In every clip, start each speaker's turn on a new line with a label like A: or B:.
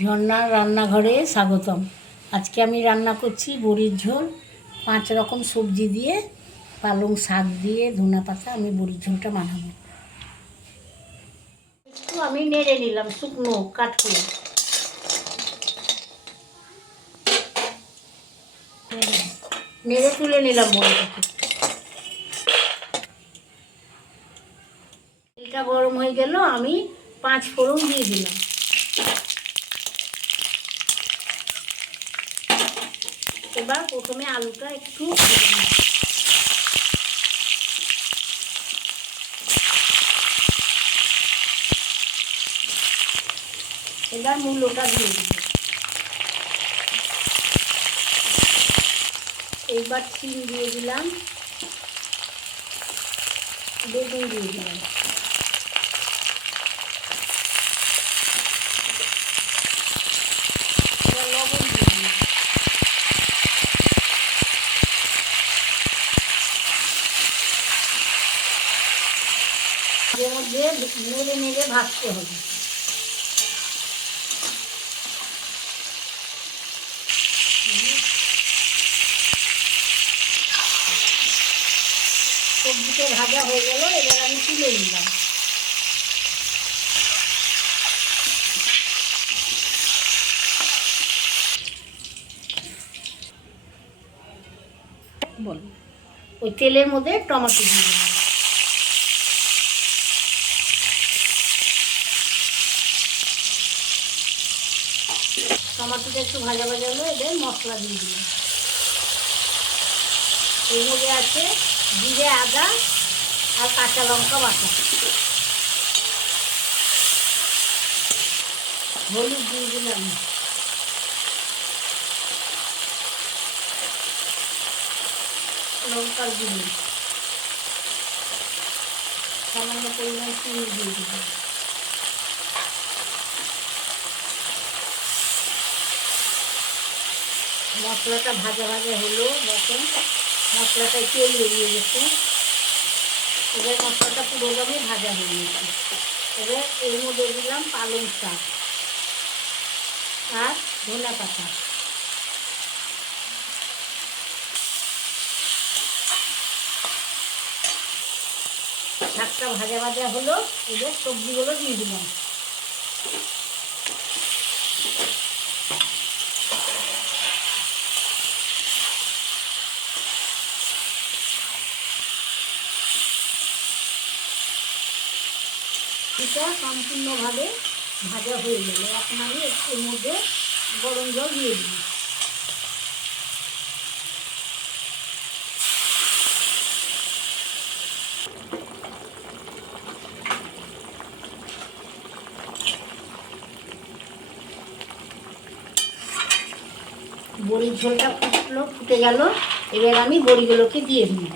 A: ঝর্ণার রান্নাঘরে স্বাগতম। আজকে আমি রান্না করছি বড়ির ঝোল, পাঁচ রকম সবজি দিয়ে, পালং শাক দিয়ে, ধনে পাতা, আমি বড়ির ঝোলটা বানাবো। একটু আমি নেড়ে নিলাম শুকনো কাট করে নেড়ে তুলে নিলাম বড়িটাকে। তেলটা গরম হয়ে গেল, আমি পাঁচ ফোড়ন দিয়ে দিলাম। এবার প্রথমে আলুটা একটু এবার মূলোটা দিয়ে দিব। এইবার চিন দিয়ে দিলাম, বেগুন দিয়ে দিলাম এবার লবণ দিয়ে দিলাম এর মধ্যে নেড়ে নেড়ে ভাজতে হবে। সবজিটা ভাজা হয়ে গেল, এবার আমি তুলে নিলাম। বল, ওই তেলের মধ্যে টমেটো দিয়ে দিলাম। টমাটোটা একটু ভাজা ভাজা হলো এদের মশলা দিয়ে দিলাম। মধ্যে আছে জিরে, আদা আর কাঁচা লঙ্কা বাটা। হলুদ দিয়ে দিলাম। লঙ্কার গুঁড়ো। সামান্য পরিমাণ চিনি দিয়ে দিলাম। মশলাটা ভাজা ভাজা হলো, দেখুন। মশলাটা তেল বেরিয়ে গেছে। এবার মশলাটা পুরোদমে ভাজা হয়ে গেছে। এবার এর মধ্যে দিলাম পালং শাক আর ধনে পাতা। শাকটা ভাজা ভাজা হলো, এবার সবজিগুলো দিয়ে দিলাম। এটা সম্পূর্ণভাবে ভাজা হয়ে গেল। এখন আমি এর মধ্যে গরম জল দিয়ে দিই। বড়ির ঝোলটা ফুটলো, ফুটে গেল। এবার আমি বড়িগুলোকে দিয়ে দিই।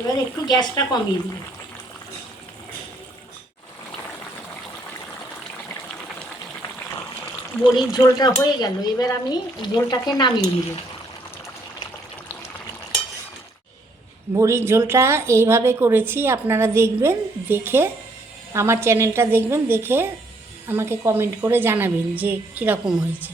A: এবার একটু গ্যাসটা কমিয়ে দিই। বড়ির ঝোলটা হয়ে গেল, এবার আমি ঝোলটাকে নামিয়ে নিব। বড়ির ঝোলটা এইভাবে করেছি, আপনারা দেখবেন, দেখে আমার চ্যানেলটা দেখবেন, দেখে আমাকে কমেন্ট করে জানাবেন যে কীরকম হয়েছে।